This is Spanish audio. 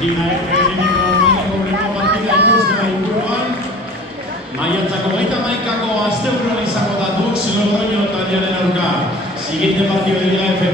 Liga F-Ereneko aurreko partida ikusten inguruan. Maiatzako 31ko asteburuan izango da Dux Logroño taldearen aurka. Siguiente partido de Liga F